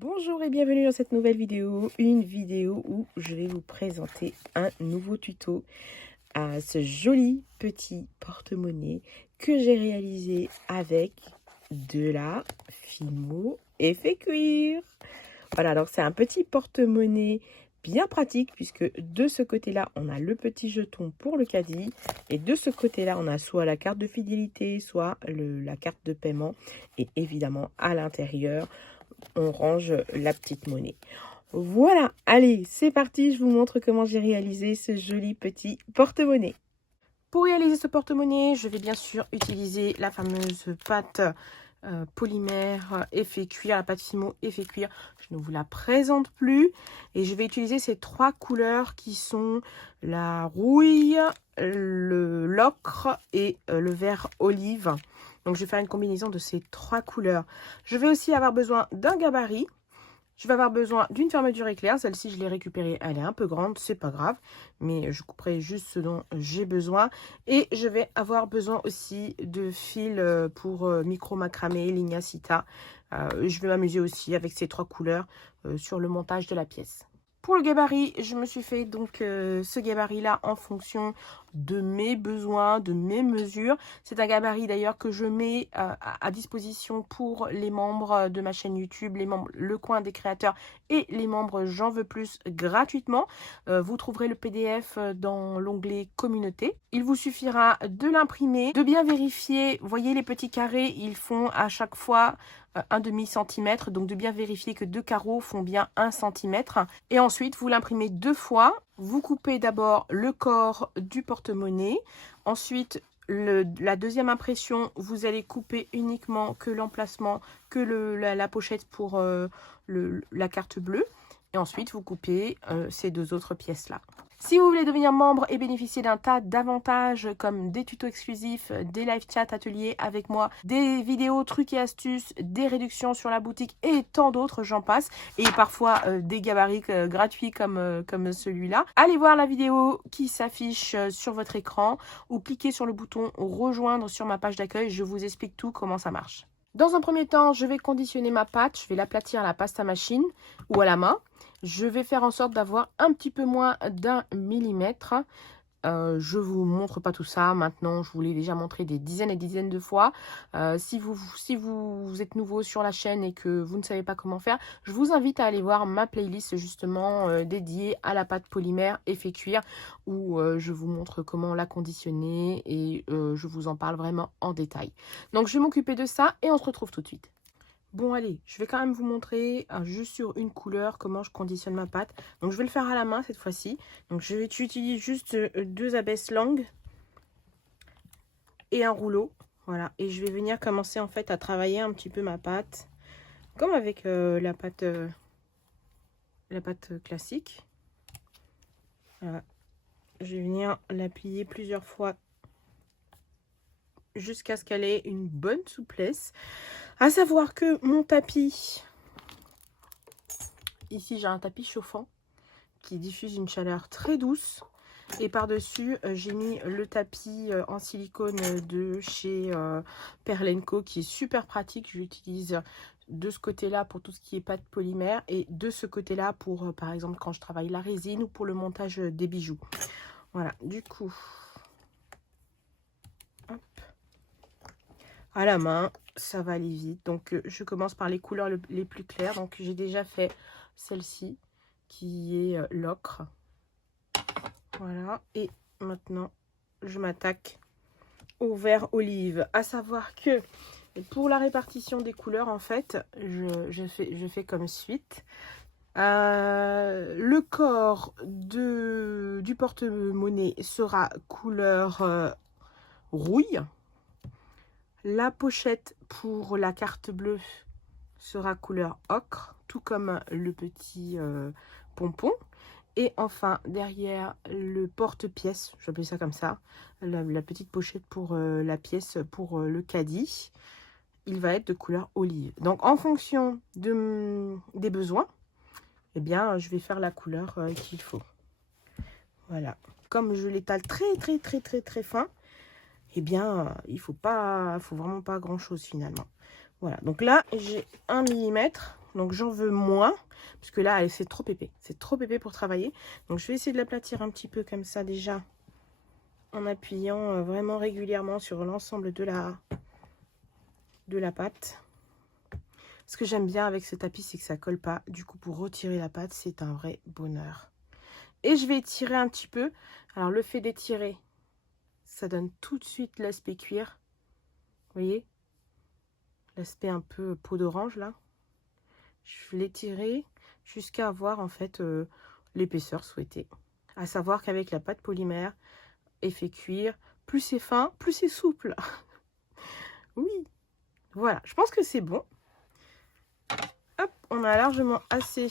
Bonjour et bienvenue dans cette nouvelle vidéo, une vidéo où je vais vous présenter un nouveau tuto à ce joli petit porte-monnaie que j'ai réalisé avec de la Fimo effet cuir. Voilà, alors c'est un petit porte-monnaie bien pratique puisque de ce côté-là, on a le petit jeton pour le caddie et de ce côté-là, on a soit la carte de fidélité, soit la carte de paiement et évidemment à l'intérieur, on range la petite monnaie. Voilà, allez, c'est parti, je vous montre comment j'ai réalisé ce joli petit porte-monnaie. Pour réaliser ce porte-monnaie, je vais bien sûr utiliser la fameuse pâte polymère effet cuir, la pâte Fimo effet cuir. Je ne vous la présente plus. Et je vais utiliser ces trois couleurs qui sont la rouille, l'ocre et le vert olive. Donc, je vais faire une combinaison de ces trois couleurs. Je vais aussi avoir besoin d'un gabarit. Je vais avoir besoin d'une fermeture éclair. Celle-ci, je l'ai récupérée. Elle est un peu grande, c'est pas grave. Mais je couperai juste ce dont j'ai besoin. Et je vais avoir besoin aussi de fils pour micro macramé, lignacita. Je vais m'amuser aussi avec ces trois couleurs sur le montage de la pièce. Pour le gabarit, je me suis fait donc ce gabarit-là en fonction de mes besoins, de mes mesures. C'est un gabarit d'ailleurs que je mets à disposition pour les membres de ma chaîne YouTube, les membres Le Coin des Créateurs et les membres J'en veux plus gratuitement. Vous trouverez le PDF dans l'onglet Communauté. Il vous suffira de l'imprimer, de bien vérifier. Vous voyez les petits carrés, ils font à chaque fois un demi-centimètre, donc de bien vérifier que deux carreaux font bien 1 centimètre. Et ensuite, vous l'imprimez deux fois. Vous coupez d'abord le corps du porte-monnaie. Ensuite, la deuxième impression, vous allez couper uniquement que l'emplacement, que la pochette pour la carte bleue. Et ensuite, vous coupez ces deux autres pièces-là. Si vous voulez devenir membre et bénéficier d'un tas d'avantages comme des tutos exclusifs, des live chats ateliers avec moi, des vidéos trucs et astuces, des réductions sur la boutique et tant d'autres, j'en passe, et parfois des gabarits gratuits comme celui-là, allez voir la vidéo qui s'affiche sur votre écran ou cliquez sur le bouton rejoindre sur ma page d'accueil, je vous explique tout comment ça marche. Dans un premier temps, je vais conditionner ma pâte, je vais l'aplatir à la pâte à machine ou à la main. Je vais faire en sorte d'avoir un petit peu moins d'1 millimètre. Je vous montre pas tout ça maintenant, je vous l'ai déjà montré des dizaines et dizaines de fois. Si vous êtes nouveau sur la chaîne et que vous ne savez pas comment faire, je vous invite à aller voir ma playlist justement dédiée à la pâte polymère effet cuir où je vous montre comment la conditionner et je vous en parle vraiment en détail. Donc je vais m'occuper de ça et on se retrouve tout de suite. Bon, allez, je vais quand même vous montrer juste sur une couleur comment je conditionne ma pâte. Donc, je vais le faire à la main cette fois-ci. Donc, je vais utiliser juste deux abaisse-langues et un rouleau. Voilà, et je vais venir commencer en fait à travailler un petit peu ma pâte. Comme avec la pâte classique. Voilà. Je vais venir la plier plusieurs fois jusqu'à ce qu'elle ait une bonne souplesse. À savoir que mon tapis, ici j'ai un tapis chauffant qui diffuse une chaleur très douce. Et par-dessus, j'ai mis le tapis en silicone de chez Perlenco qui est super pratique. Je l'utilise de ce côté-là pour tout ce qui est pâte polymère et de ce côté-là pour, par exemple, quand je travaille la résine ou pour le montage des bijoux. Voilà, du coup, hop, à la main, ça va aller vite. Donc, je commence par les couleurs les plus claires. Donc, j'ai déjà fait celle-ci qui est l'ocre. Voilà, et maintenant, je m'attaque au vert olive. À savoir que pour la répartition des couleurs, en fait, je fais comme suite. Le corps du porte-monnaie sera couleur rouille. La pochette pour la carte bleue sera couleur ocre, tout comme le petit pompon. Et enfin, derrière le porte-pièce, j'appelle ça comme ça, la petite pochette pour la pièce pour le caddie, il va être de couleur olive. Donc, en fonction des besoins, eh bien, je vais faire la couleur qu'il faut. Voilà. Comme je l'étale très fin, eh bien, faut vraiment pas grand-chose finalement. Voilà. Donc là, j'ai 1 millimètre. Donc j'en veux moins, puisque là, c'est trop épais. C'est trop épais pour travailler. Donc je vais essayer de l'aplatir un petit peu comme ça déjà, en appuyant vraiment régulièrement sur l'ensemble de la pâte. Ce que j'aime bien avec ce tapis, c'est que ça colle pas. Du coup, pour retirer la pâte, c'est un vrai bonheur. Et je vais étirer un petit peu. Alors, le fait d'étirer, ça donne tout de suite l'aspect cuir. Vous voyez? L'aspect un peu peau d'orange, là. Je vais l'étirer jusqu'à avoir, en fait, l'épaisseur souhaitée. À savoir qu'avec la pâte polymère, effet cuir, plus c'est fin, plus c'est souple. Oui, voilà. Je pense que c'est bon. Hop, on a largement assez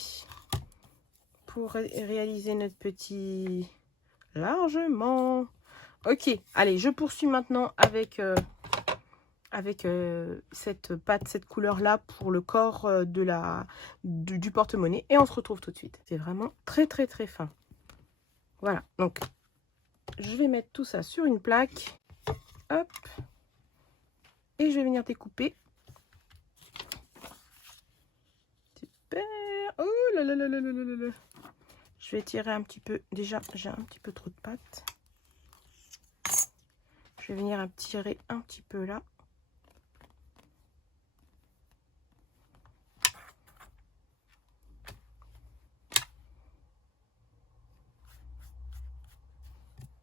pour réaliser notre petit... Largement. Ok, allez, je poursuis maintenant avec, cette pâte, cette couleur-là pour le corps du porte-monnaie. Et on se retrouve tout de suite. C'est vraiment très, très, très fin. Voilà, donc je vais mettre tout ça sur une plaque. Hop. Et je vais venir découper. Super. Oh là là là là là là là. Je vais tirer un petit peu. Déjà, j'ai un petit peu trop de pâte. Je vais venir tirer un petit peu là.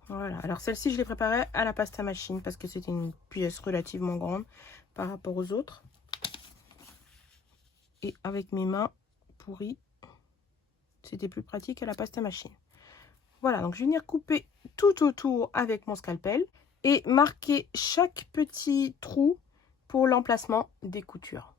Voilà. Alors celle-ci, je l'ai préparée à la pasta machine parce que c'était une pièce relativement grande par rapport aux autres. Et avec mes mains pourries, c'était plus pratique à la pasta machine. Voilà, donc je vais venir couper tout autour avec mon scalpel et marquer chaque petit trou pour l'emplacement des coutures.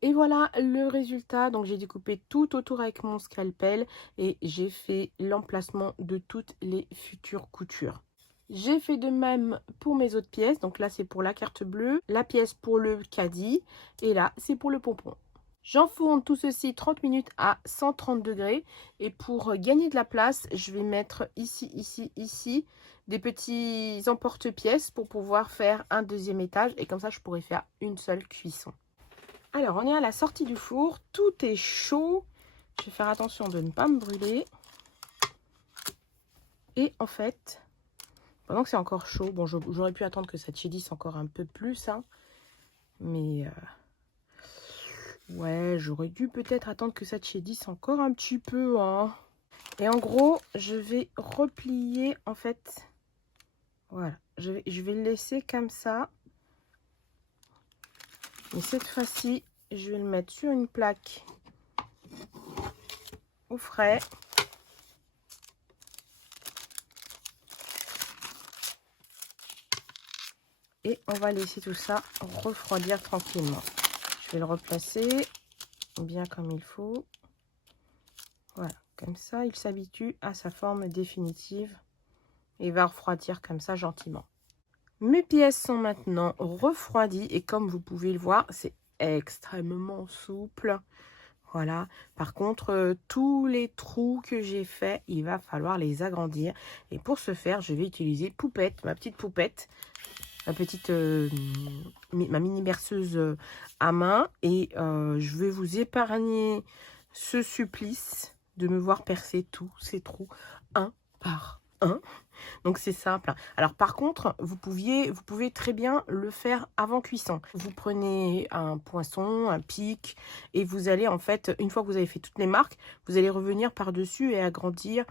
Et voilà le résultat. Donc j'ai découpé tout autour avec mon scalpel et j'ai fait l'emplacement de toutes les futures coutures. J'ai fait de même pour mes autres pièces. Donc là, c'est pour la carte bleue, la pièce pour le caddie et là, c'est pour le pompon. J'enfourne tout ceci 30 minutes à 130 degrés. Et pour gagner de la place, je vais mettre ici, ici, ici, des petits emporte-pièces pour pouvoir faire un deuxième étage. Et comme ça, je pourrais faire une seule cuisson. Alors, on est à la sortie du four. Tout est chaud. Je vais faire attention de ne pas me brûler. Et en fait... Pendant que c'est encore chaud, bon, j'aurais pu attendre que ça tiédisse encore un peu plus, hein, mais ouais, j'aurais dû peut-être attendre que ça tiédisse encore un petit peu, hein. Et en gros, je vais replier, en fait, voilà, je vais le laisser comme ça. Mais cette fois-ci, je vais le mettre sur une plaque au frais. Et on va laisser tout ça refroidir tranquillement. Je vais le replacer bien comme il faut. Voilà, comme ça, il s'habitue à sa forme définitive et va refroidir comme ça gentiment. Mes pièces sont maintenant refroidies et comme vous pouvez le voir, c'est extrêmement souple. Voilà, par contre, tous les trous que j'ai faits, il va falloir les agrandir. Et pour ce faire, je vais utiliser Poupette, ma petite poupette. Ma mini berceuse à main et je vais vous épargner ce supplice de me voir percer tous ces trous un par un. Donc c'est simple. Alors par contre, vous pouvez très bien le faire avant cuisson. Vous prenez un poinçon, un pic et vous allez en fait, une fois que vous avez fait toutes les marques, vous allez revenir par-dessus et agrandir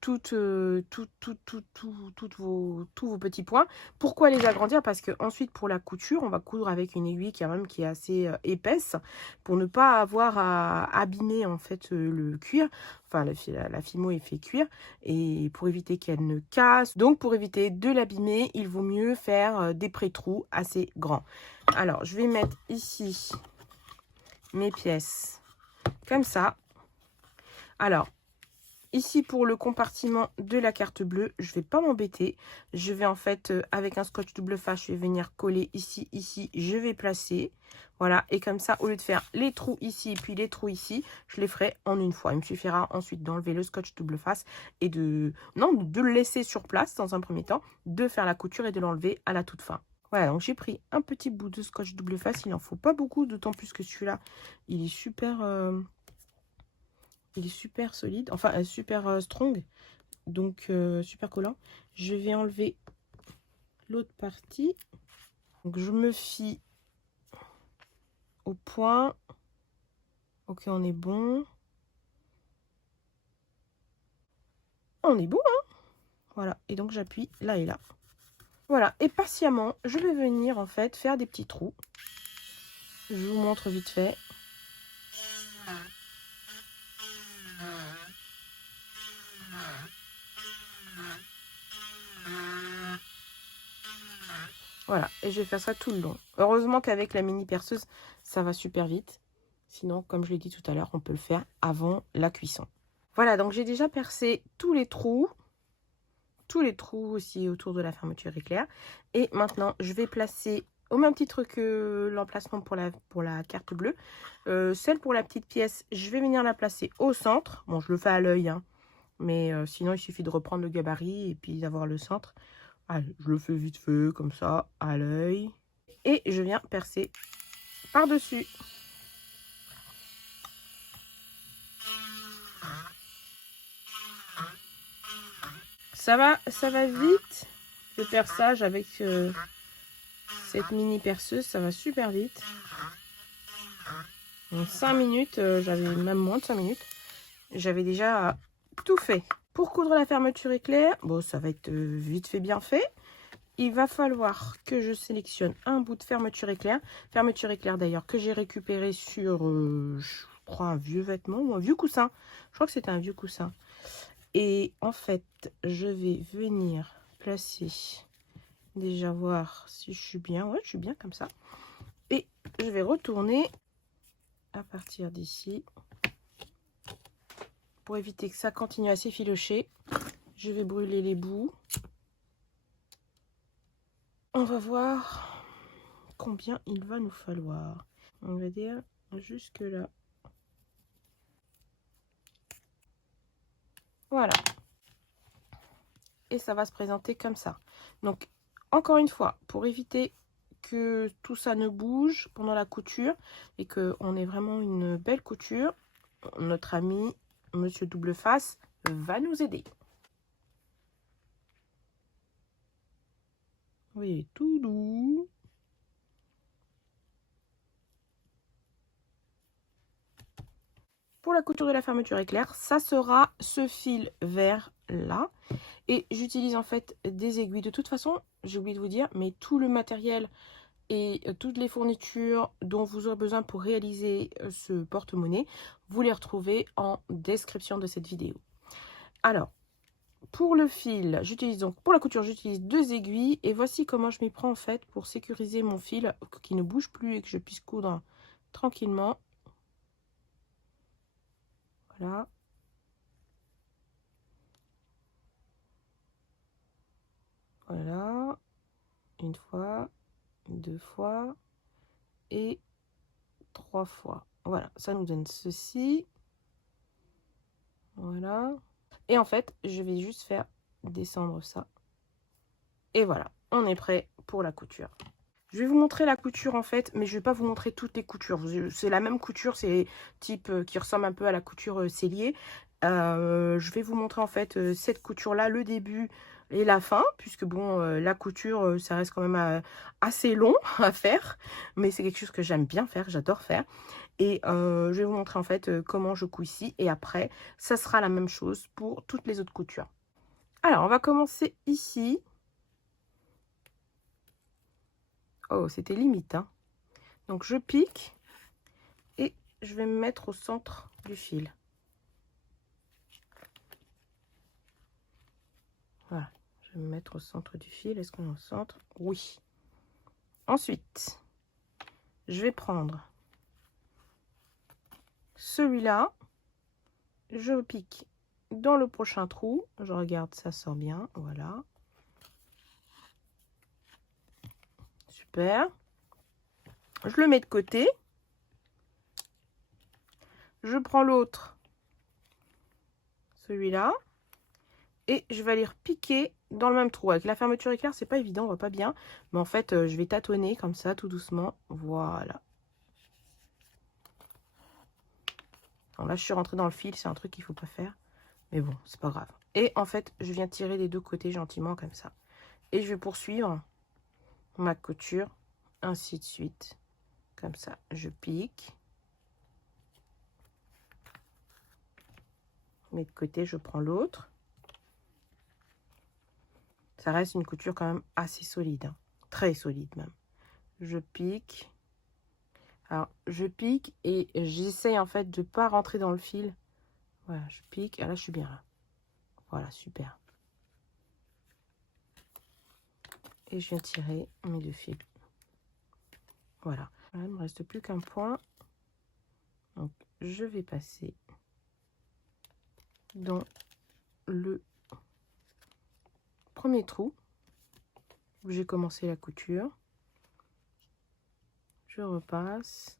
tous vos petits points. Pourquoi les agrandir? Parce que ensuite pour la couture, on va coudre avec une aiguille qui est assez épaisse pour ne pas avoir à abîmer en fait le cuir, enfin la fimo est fait cuir et pour éviter qu'elle ne casse. Donc pour éviter de l'abîmer, il vaut mieux faire des pré-trous assez grands. Alors je vais mettre ici mes pièces comme ça. Alors Ici, pour le compartiment de la carte bleue, je vais pas m'embêter. Je vais en fait, avec un scotch double face, je vais venir coller ici, ici, je vais placer. Voilà, et comme ça, au lieu de faire les trous ici et puis les trous ici, je les ferai en une fois. Il me suffira ensuite d'enlever le scotch double face et de le laisser sur place dans un premier temps, de faire la couture et de l'enlever à la toute fin. Voilà, donc j'ai pris un petit bout de scotch double face. Il n'en faut pas beaucoup, d'autant plus que celui-là, il est super... il est super solide, enfin super strong, donc super collant. Je vais enlever l'autre partie. Donc je me fie au point. Ok, on est bon. On est bon, hein? Voilà, et donc j'appuie là et là. Voilà, et patiemment, je vais venir en fait faire des petits trous. Je vous montre vite fait. Voilà, et je vais faire ça tout le long. Heureusement qu'avec la mini perceuse, ça va super vite. Sinon, comme je l'ai dit tout à l'heure, on peut le faire avant la cuisson. Voilà, donc j'ai déjà percé tous les trous aussi autour de la fermeture éclair. Et maintenant, je vais placer au même titre que l'emplacement pour la carte bleue. Celle pour la petite pièce, je vais venir la placer au centre. Bon, je le fais à l'œil, hein, mais sinon, il suffit de reprendre le gabarit et puis d'avoir le centre. Allez, je le fais vite fait, comme ça, à l'œil. Et je viens percer par-dessus. Ça va vite, le perçage avec cette mini perceuse, ça va super vite. En 5 minutes, j'avais même moins de 5 minutes, j'avais déjà tout fait. Pour coudre la fermeture éclair, bon, ça va être vite fait, bien fait. Il va falloir que je sélectionne un bout de fermeture éclair. Fermeture éclair d'ailleurs que j'ai récupéré sur, je crois, un vieux vêtement ou un vieux coussin. Je crois que c'était un vieux coussin. Et en fait, je vais venir placer, déjà voir si je suis bien. Ouais, je suis bien comme ça. Et je vais retourner à partir d'ici. Pour éviter que ça continue à s'effilocher, je vais brûler les bouts. On va voir combien il va nous falloir. On va dire jusque là. Voilà. Et ça va se présenter comme ça. Donc, encore une fois, pour éviter que tout ça ne bouge pendant la couture et qu'on ait vraiment une belle couture, notre ami Monsieur Double Face va nous aider. Oui, tout doux. Pour la couture de la fermeture éclair, ça sera ce fil vert là. Et j'utilise en fait des aiguilles. De toute façon, j'ai oublié de vous dire, mais tout le matériel et toutes les fournitures dont vous aurez besoin pour réaliser ce porte-monnaie, vous les retrouvez en description de cette vidéo. Alors, pour le fil, j'utilise donc, pour la couture, j'utilise 2 aiguilles. Et voici comment je m'y prends en fait pour sécuriser mon fil, qui ne bouge plus et que je puisse coudre tranquillement. Voilà. Voilà. Une fois, 2 fois et 3 fois. Voilà, ça nous donne ceci. Voilà. Et en fait, je vais juste faire descendre ça. Et voilà, on est prêt pour la couture. Je vais vous montrer la couture en fait, mais je ne vais pas vous montrer toutes les coutures. C'est la même couture, c'est type qui ressemble un peu à la couture cellier. Je vais vous montrer en fait cette couture-là, le début et la fin, puisque bon, la couture, ça reste quand même assez long à faire, mais c'est quelque chose que j'aime bien faire, j'adore faire. Et je vais vous montrer en fait comment je couds ici, et après, ça sera la même chose pour toutes les autres coutures. Alors, on va commencer ici. Oh, c'était limite, hein. Donc, je pique et je vais me mettre au centre du fil. Voilà, je vais me mettre au centre du fil. Est-ce qu'on est au centre? Oui. Ensuite, je vais prendre celui-là. Je pique dans le prochain trou. Je regarde, ça sort bien. Voilà. Super. Je le mets de côté. Je prends l'autre, celui-là, et je vais aller repiquer dans le même trou. Avec la fermeture éclair, c'est pas évident, on voit pas bien. Mais en fait, je vais tâtonner comme ça, tout doucement. Voilà. Alors là, je suis rentrée dans le fil, c'est un truc qu'il faut pas faire. Mais bon, c'est pas grave. Et en fait, je viens tirer les deux côtés gentiment comme ça. Et je vais poursuivre ma couture, ainsi de suite. Comme ça, je pique. Mais de côté, je prends l'autre. Ça reste une couture quand même assez solide, hein. Très solide même. Je pique. Alors, je pique et j'essaye en fait de ne pas rentrer dans le fil. Voilà, je pique. Ah là, je suis bien là. Voilà, super. Et je viens tirer mes deux fils. Voilà. Voilà, il ne me reste plus qu'un point. Donc, je vais passer dans le premier trou où j'ai commencé la couture. Je repasse.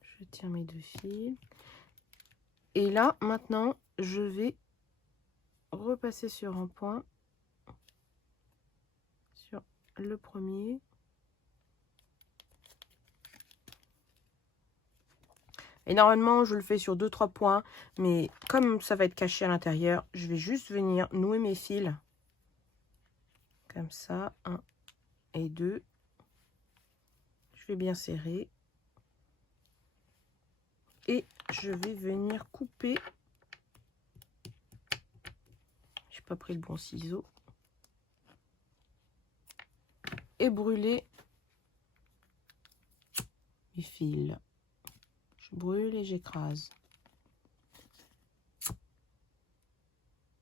Je tire mes deux fils. Et là, maintenant, je vais repasser sur un point. Sur le premier. Et normalement, je le fais sur 2-3 points. Mais comme ça va être caché à l'intérieur, je vais juste venir nouer mes fils. Comme ça, 1 et 2. Je vais bien serrer. Et je vais venir couper. Je n'ai pas pris le bon ciseau. Et brûler mes fils. Je brûle et j'écrase.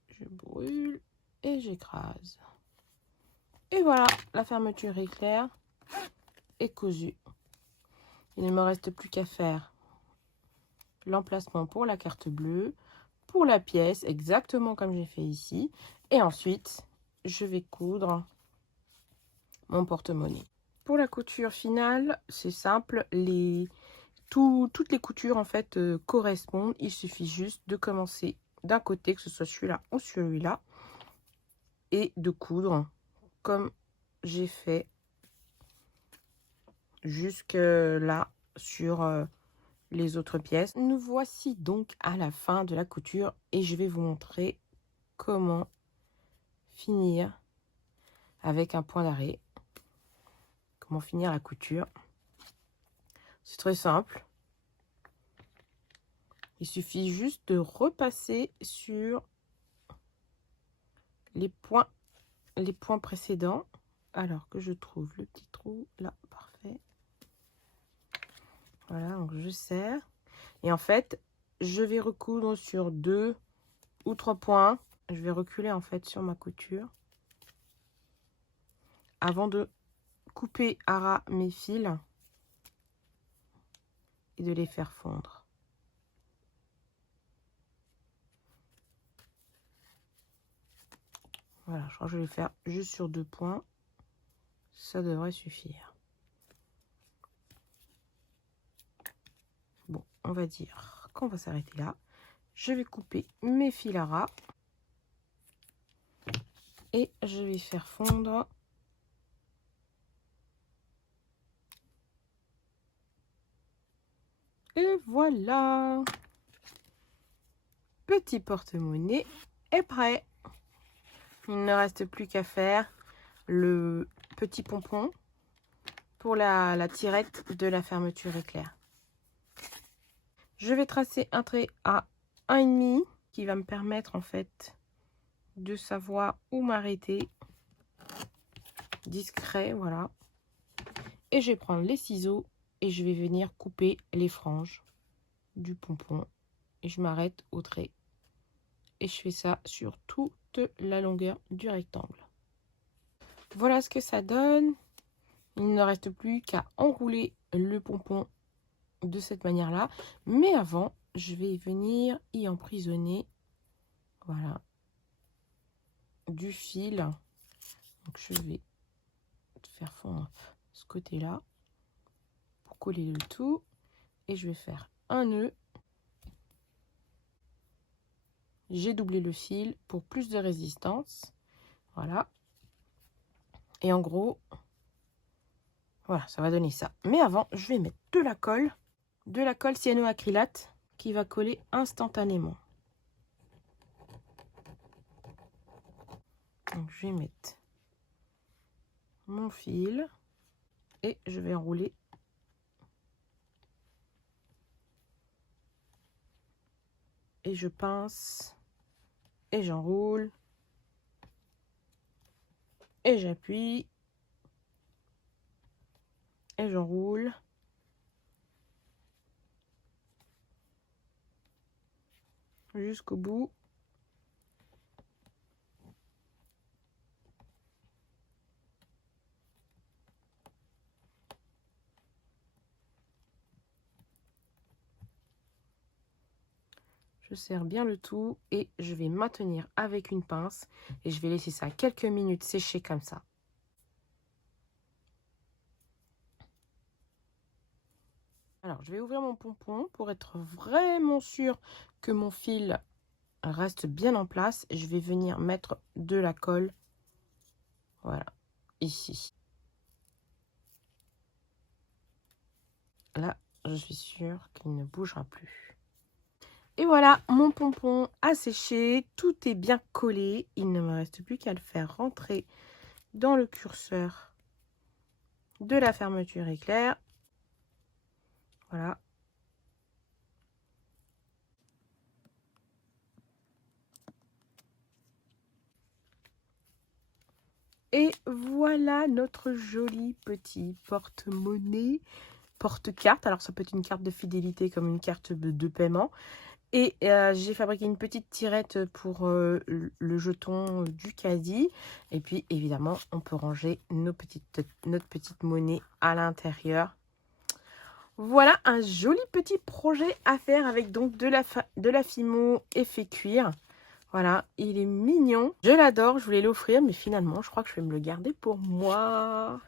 Je brûle et j'écrase. Et voilà, la fermeture éclair est cousue. Il ne me reste plus qu'à faire l'emplacement pour la carte bleue, pour la pièce, exactement comme j'ai fait ici. Et ensuite, je vais coudre mon porte-monnaie. Pour la couture finale, c'est simple. Toutes les coutures en fait correspondent. Il suffit juste de commencer d'un côté, que ce soit celui-là ou celui-là, et de coudre comme j'ai fait jusque là sur les autres pièces. Nous voici donc à la fin de la couture et je vais vous montrer comment finir avec un point d'arrêt. Comment finir la couture. C'est très simple. Il suffit juste de repasser sur les points précédents. Alors que je trouve le petit trou là, parfait. Voilà, donc je serre. Et en fait, je vais recoudre sur 2 ou 3 points. Je vais reculer en fait sur ma couture avant de couper à ras mes fils et de les faire fondre. Voilà, je crois que je vais faire juste sur 2 points. Ça devrait suffire. Bon, on va dire qu'on va s'arrêter là. Je vais couper mes fils à ras. Et je vais faire fondre et voilà, petit porte-monnaie est prêt. Il ne reste plus qu'à faire le petit pompon pour la tirette de la fermeture éclair. Je vais tracer un trait à 1,5 qui va me permettre en fait de savoir où m'arrêter. Discret, voilà. Et je vais prendre les ciseaux et je vais venir couper les franges du pompon. Et je m'arrête au trait. Et je fais ça sur toute la longueur du rectangle. Voilà ce que ça donne. Il ne reste plus qu'à enrouler le pompon de cette manière-là. Mais avant, je vais venir y emprisonner, voilà, du fil. Donc je vais faire fondre ce côté-là pour coller le tout. Et je vais faire un nœud. J'ai doublé le fil pour plus de résistance. Voilà. Et en gros, voilà, ça va donner ça. Mais avant, je vais mettre de la colle cyanoacrylate qui va coller instantanément. Donc je vais mettre mon fil et je vais enrouler et je pince et j'enroule et j'appuie et j'enroule jusqu'au bout. Je serre bien le tout et je vais maintenir avec une pince et je vais laisser ça quelques minutes sécher comme ça. Alors, je vais ouvrir mon pompon pour être vraiment sûr que mon fil reste bien en place. Je vais venir mettre de la colle, voilà, ici. Là, je suis sûre qu'il ne bougera plus. Et voilà, mon pompon a séché, tout est bien collé. Il ne me reste plus qu'à le faire rentrer dans le curseur de la fermeture éclair. Voilà. Et voilà notre joli petit porte-monnaie, porte-carte. Alors ça peut être une carte de fidélité comme une carte de paiement. Et j'ai fabriqué une petite tirette pour le jeton du caddie. Et puis évidemment, on peut ranger notre petite monnaie à l'intérieur. Voilà un joli petit projet à faire avec donc de la Fimo effet cuir. Voilà, il est mignon. Je l'adore, je voulais l'offrir, mais finalement, je crois que je vais me le garder pour moi.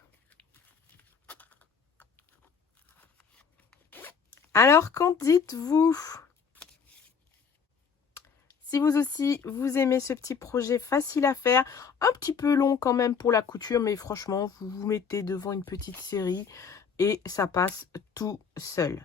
Alors, qu'en dites-vous? Si vous aussi, vous aimez ce petit projet facile à faire, un petit peu long quand même pour la couture, mais franchement, vous vous mettez devant une petite série et ça passe tout seul.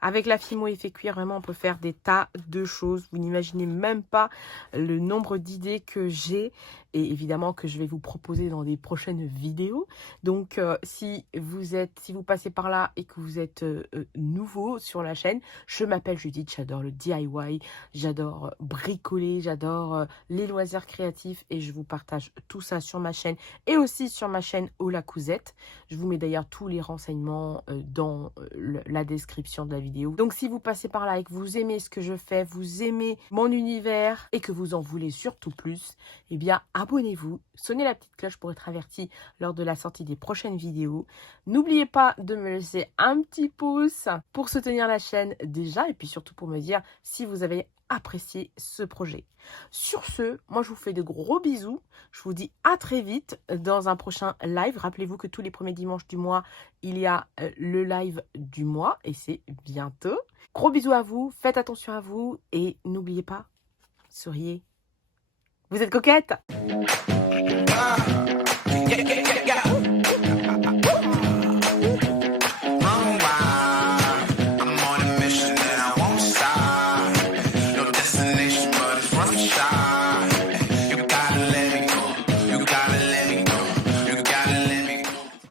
Avec la Fimo effet cuir, vraiment, on peut faire des tas de choses. Vous n'imaginez même pas le nombre d'idées que j'ai et évidemment que je vais vous proposer dans des prochaines vidéos. Donc, si vous passez par là et que vous êtes nouveau sur la chaîne, je m'appelle Judith, j'adore le DIY, j'adore bricoler, j'adore les loisirs créatifs et je vous partage tout ça sur ma chaîne et aussi sur ma chaîne Hola Cousette. Je vous mets d'ailleurs tous les renseignements dans la description de la vidéo. Donc si vous passez par là et que vous aimez ce que je fais, vous aimez mon univers et que vous en voulez surtout plus, eh bien abonnez-vous, sonnez la petite cloche pour être averti lors de la sortie des prochaines vidéos. N'oubliez pas de me laisser un petit pouce pour soutenir la chaîne déjà et puis surtout pour me dire si vous avez apprécié ce projet. Sur ce, moi je vous fais de gros bisous. Je vous dis à très vite dans un prochain live. Rappelez-vous que tous les premiers dimanches du mois, il y a le live du mois et c'est bientôt. Gros bisous à vous, faites attention à vous et n'oubliez pas, souriez. Vous êtes coquette! Shot.